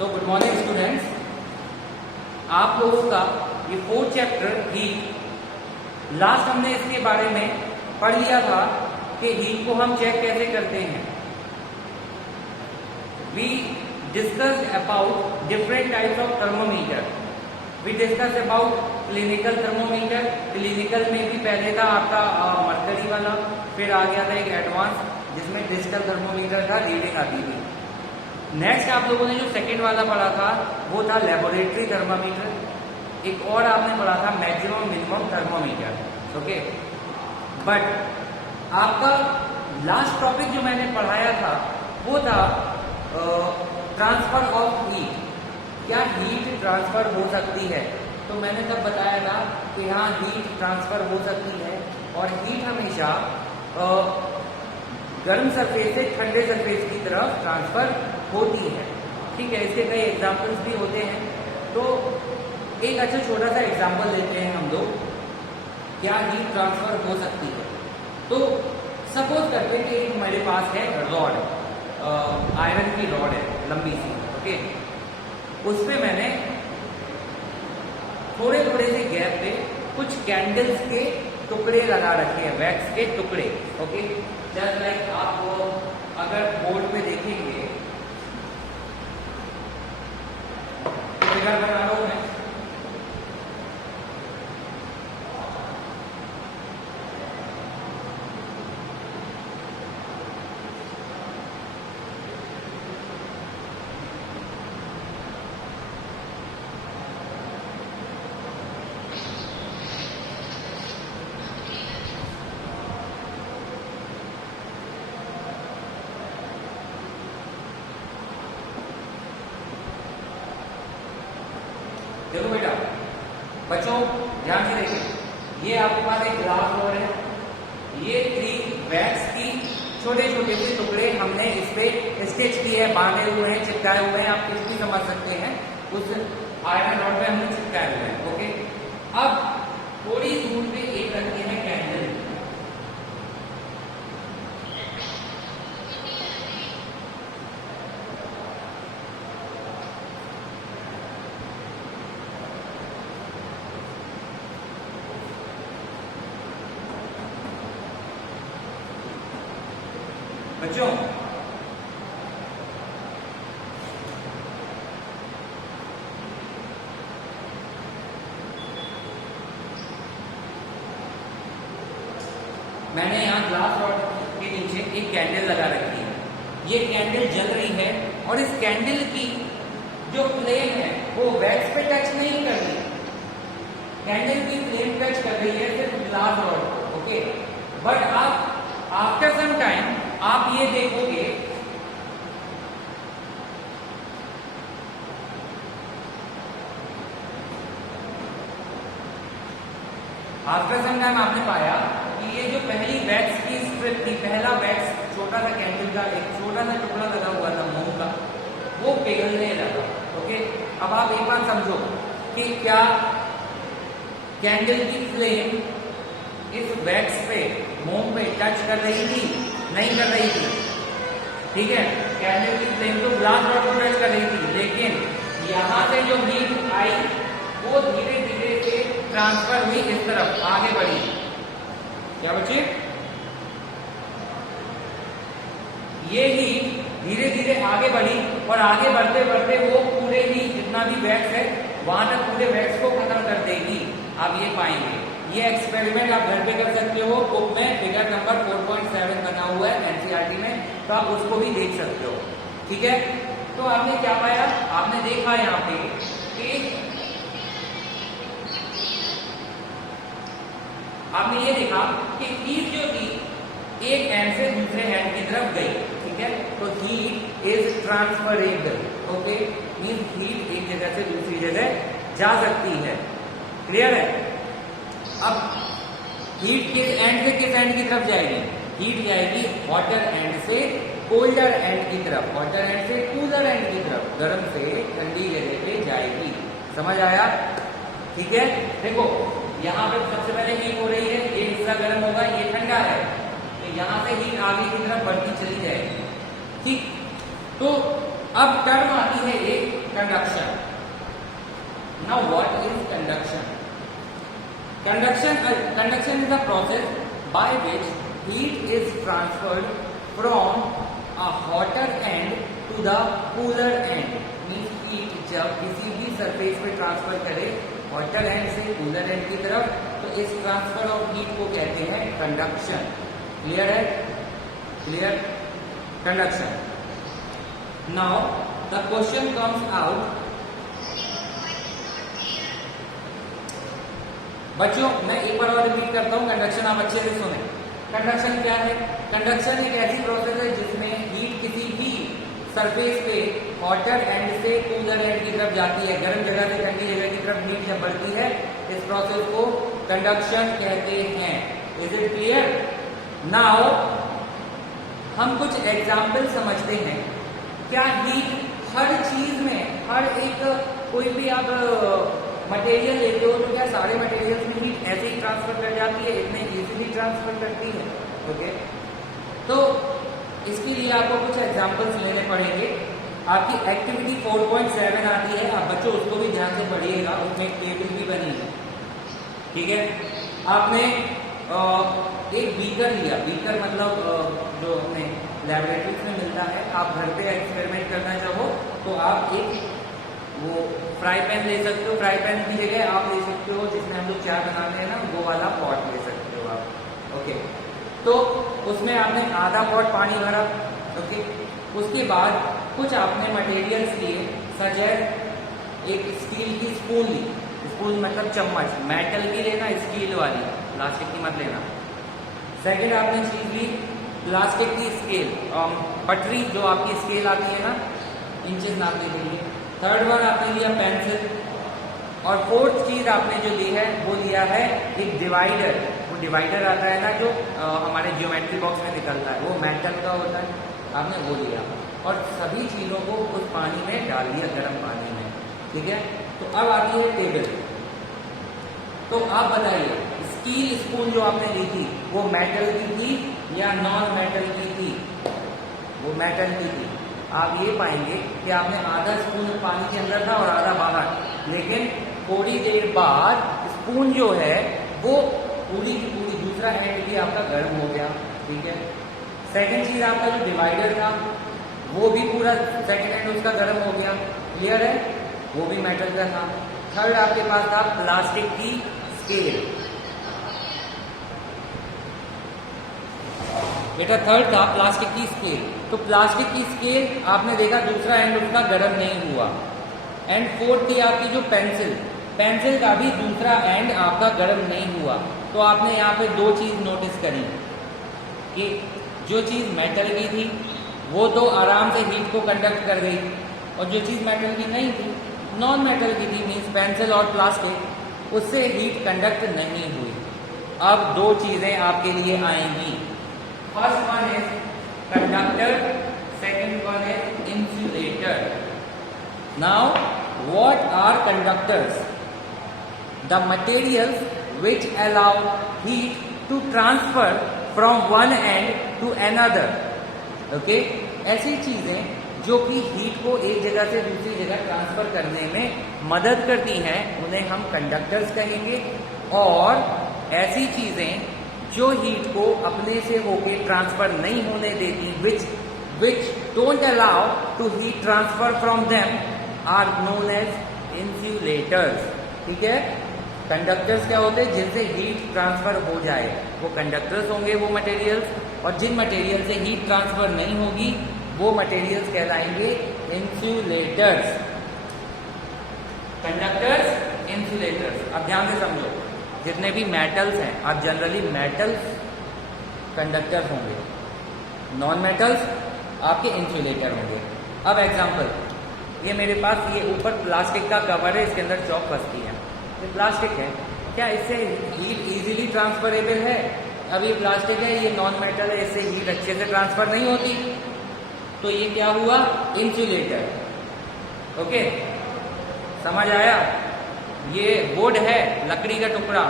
So good morning students, आप लोगों का ये फोर्थ चैप्टर हीट, लास्ट हमने इसके बारे में पढ़ लिया था कि हीट को हम चेक कैसे करते हैं। We discussed about different types of thermometer. We discuss about clinical thermometer. Clinical में भी पहले था आपका मरकरी वाला, फिर आ गया था एक एडवांस जिसमें डिजिटल थर्मोमीटर का रीडिंग आती थी। नेक्स्ट आप लोगों ने जो सेकंड वाला पढ़ा था वो था लेबोरेटरी थर्मामीटर। एक और आपने पढ़ा था maximum minimum thermometer. Okay, but आपका लास्ट टॉपिक जो मैंने पढ़ाया था वो था ट्रांसफर ऑफ हीट। क्या हीट ट्रांसफर हो सकती है? तो मैंने तब बताया था कि हाँ, हीट ट्रांसफर हो सकती है और हीट हमेशा गर्म सरफेस से ठंडे सरफेस की तरफ ट्रांसफर होती है। ठीक है, इसके कई एग्जाम्पल्स भी होते हैं। तो एक अच्छा छोटा सा एग्जाम्पल लेते हैं हम लोग, क्या हीट ट्रांसफर हो सकती है। तो सपोज करते हैं कि एक हमारे पास है रॉड, आयरन की रॉड है लंबी सी। ओके, उस पे मैंने थोड़े थोड़े से गैप पे कुछ कैंडल्स के टुकड़े लगा रखे हैं, वैक्स के टुकड़े। ओके, जस्ट लाइक आप अगर बोर्ड पे देखेंगे, फिगर बना रहा हूं मैं। देखो बेटा, बच्चों ध्यान से देखिए, ये आपके पास एक ग्लास रॉड है, ये 3 वैक्स की छोटे छोटे से टुकड़े हमने इस पे स्केच किए हैं, बांधे हुए हैं, चिपकाए हुए हैं। आप कुछ भी समझ सकते हैं, उस आयरन रॉड पे हमने चिपकाए हुए हैं। ओके, अब थोड़ी दूर पे एक रखते हैं कैंडल। बच्चों मैंने यहाँ ग्लास रॉड के नीचे एक कैंडल लगा रखी है। ये कैंडल जल रही है और इस कैंडल की जो फ्लेम है वो वैक्स पे टच नहीं कर रही, कैंडल की फ्लेम टच कर रही है सिर्फ ग्लास रॉड। ओके, बट आप आफ्टर सम टाइम आप ये देखोगे आफ्टर सम टाइम आपने पाया कि ये जो पहली वैक्स की स्ट्रिप थी, पहला वैक्स छोटा सा कैंडल का एक छोटा सा टुकड़ा लगा हुआ था मोम का, वो पिघलने लगा। ओके, अब आप एक बात समझो कि क्या कैंडल की फ्लेम इस वैक्स पे मोम पे टच कर रही थी? नहीं कर रही थी। ठीक है, कैंडल की फ्लेम तो ग्लास रॉड को टच कर रही थी, लेकिन यहां से जो हीट आई वो धीरे धीरे से ट्रांसफर हुई, इस तरफ आगे बढ़ी। क्या बच्चे? ये हीट धीरे धीरे आगे बढ़ी और आगे बढ़ते बढ़ते वो पूरे ही जितना भी वैक्स है वहां तक पूरे वैक्स को खत्म कर देगी। आप ये पाएंगे। ये एक्सपेरिमेंट आप घर पे कर सकते हो, बुक में फिगर नंबर 4.7 बना हुआ है एनसीईआरटी में, तो आप उसको भी देख सकते हो। ठीक है, तो आपने क्या पाया? आपने देखा यहाँ पे कि आपने ये देखा कि हीट जो थी एक एंड से दूसरे एंड की तरफ गई। ठीक है, तो heat is transferable. Okay, mean heat एक जगह से दूसरी जगह जा सकती है। क्लियर है? अब हीट किस एंड से किस एंड की तरफ जाएगी? हीट जाएगी हॉटर एंड से कोल्डर एंड की तरफ, हॉटर एंड से कूलर एंड की तरफ, गर्म से ठंडी जगह पे जाएगी। समझ आया? ठीक है, देखो यहाँ पे सबसे पहले हीट हो रही है, ये हिस्सा गर्म होगा, ये ठंडा है, तो यहाँ से हीट आगे की तरफ बढ़ती चली जाएगी। ठीक, तो अब टर्म आती है एक conduction. Now what is conduction? Conduction is a process by which heat is transferred from a hotter end to the cooler end. Means heat जब किसी भी सरफेस पे ट्रांसफर करे हॉटर एंड से कूलर एंड की तरफ, तो इस ट्रांसफर ऑफ हीट को कहते हैं कंडक्शन. क्लियर है? Clear? Conduction. Now the question comes out. बच्चों मैं एक बार और रिपीट करता हूं, कंडक्शन आप अच्छे से सुने. कंडक्शन क्या है? कंडक्शन एक ऐसी प्रोसेस है जिसमें हीट किसी भी सरफेस पे हॉटर एंड से कूलर एंड की तरफ जाती है. गर्म जगह से ठंडी जगह की तरफ हीट जब बढ़ती है, इस प्रोसेस को कंडक्शन कहते हैं. Is it clear? नाउ हम कुछ एग्जाम्पल समझते हैं. क्या हीट हर चीज में, हर एक कोई भी आप मटेरियल लेते हो तो क्या सारे मटेरियल्स में हीट ऐसे ही ट्रांसफर कर जाती है? इतने इजीली ट्रांसफर करती है? ओके, तो इसके लिए आपको कुछ एग्जांपल्स लेने पड़ेंगे. आपकी एक्टिविटी 4.7 आती है, आप बच्चों उसको भी ध्यान से पढ़िएगा, उसमें एक टेबल भी बनी है. ठीक है, आपने एक बीकर लिया. बीकर मतलब जो अपने लैबोरेटरीज में मिलता है. आप घर पे एक्सपेरिमेंट करना चाहो तो आप एक वो फ्राई पैन ले सकते हो. फ्राई पैन की जगह आप ले सकते हो जिसमें हम लोग चाय बनाते हैं ना, वो वाला पॉट ले सकते हो आप. ओके, तो उसमें आपने आधा पॉट पानी भरा. ओके, उसके बाद कुछ आपने मटेरियल्स लिए, सच एज एक स्टील की स्पून ली. स्पून मतलब चम्मच. मेटल की लेना, स्टील वाली, प्लास्टिक की मत लेना. सेकेंड आपने चीज ली प्लास्टिक की स्केल, पटरी जो आपकी स्केल आती है ना इंचेस नापने के लिए. थर्ड वन आपने लिया पेंसिल. और फोर्थ चीज आपने जो ली है वो लिया है एक डिवाइडर. वो डिवाइडर आता है ना जो हमारे ज्योमेट्री बॉक्स में निकलता है, वो मेटल का होता है. आपने वो लिया और सभी चीजों को उस पानी में डाल दिया, गर्म पानी में. ठीक है, तो अब आती है टेबल. तो आप बताइए स्टील स्पून जो आपने ली थी वो मेटल की थी या नॉन मेटल की थी? वो मेटल की थी. आप ये पाएंगे कि आपने आधा स्पून पानी के अंदर था और आधा बाहर, लेकिन थोड़ी देर बाद स्पून जो है वो पूरी की पूरी दूसरा एंड भी आपका गर्म हो गया. ठीक है. सेकंड चीज आपका जो डिवाइडर था वो भी पूरा सेकंड एंड उसका गर्म हो गया. क्लियर है? वो भी मेटल का था. थर्ड आपके पास था प्लास्टिक की स्केल. बेटा थर्ड था प्लास्टिक की स्केल. तो प्लास्टिक की स्केल आपने देखा दूसरा एंड उसका गर्म नहीं हुआ. एंड फोर्थ थी आपकी जो पेंसिल. पेंसिल का भी दूसरा एंड आपका गर्म नहीं हुआ. तो आपने यहाँ पे दो चीज नोटिस करी कि जो चीज मेटल की थी वो तो आराम से हीट को कंडक्ट कर गई, और जो चीज मेटल की नहीं थी, नॉन मेटल की थी, मीन्स पेंसिल और प्लास्टिक, उससे हीट कंडक्ट नहीं हुई. अब दो चीजें आपके लिए आएंगी. First one is conductor, second one is insulator. Now what are conductors? The materials which allow heat to transfer from one end to another. Okay? ऐसी चीजें जो कि हीट को एक जगह से दूसरी जगह ट्रांसफर करने में मदद करती हैं उन्हें हम कंडक्टर्स कहेंगे. और ऐसी चीजें जो हीट को अपने से होके ट्रांसफर नहीं होने देती, which don't allow to heat transfer from them, are known as insulators. ठीक है? कंडक्टर्स क्या होते हैं? जिनसे हीट ट्रांसफर हो जाए वो कंडक्टर्स होंगे, वो मटेरियल्स. और जिन मटेरियल से हीट ट्रांसफर नहीं होगी वो मटेरियल्स कहलाएंगे इंसुलेटर्स. Conductors, insulators. अब ध्यान से समझो, जितने भी मेटल्स हैं आप जनरली मेटल्स कंडक्टर्स होंगे, नॉन मेटल्स आपके इंसुलेटर होंगे. अब एग्जांपल, ये मेरे पास ये ऊपर प्लास्टिक का कवर है, इसके अंदर चॉक फंसती है. ये प्लास्टिक है, क्या इससे हीट इजीली ट्रांसफरेबल है? अब ये प्लास्टिक है, ये नॉन मेटल है, इससे हीट अच्छे से ट्रांसफर नहीं होती. तो ये क्या हुआ? इंसुलेटर. ओके, समझ आया? ये वुड है, लकड़ी का टुकड़ा,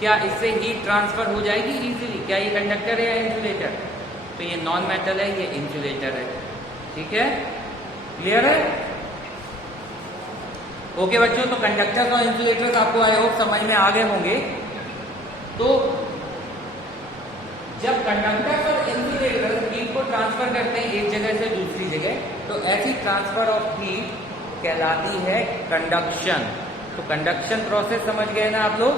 क्या इससे हीट ट्रांसफर हो जाएगी इजीली? क्या ये कंडक्टर है या इंसुलेटर? तो ये नॉन मेटल है, ये इंसुलेटर है. ठीक है? क्लियर है? ओके बच्चों, तो कंडक्टर्स और इंसुलेटर्स आपको आई होप समझ में आ गए होंगे। तो जब कंडक्टर्स और इंसुलेटर्स हीट को ट्रांसफर करते हैं एक जगह से दूसरी जगह, तो ऐसी ट्रांसफर ऑफ हीट कहलाती है कंडक्शन। तो कंडक्शन प्रोसेस समझ गए ना आप लोग।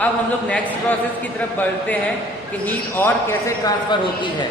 अब हम लोग नेक्स्ट प्रोसेस की तरफ बढ़ते हैं कि हीट और कैसे ट्रांसफर होती है।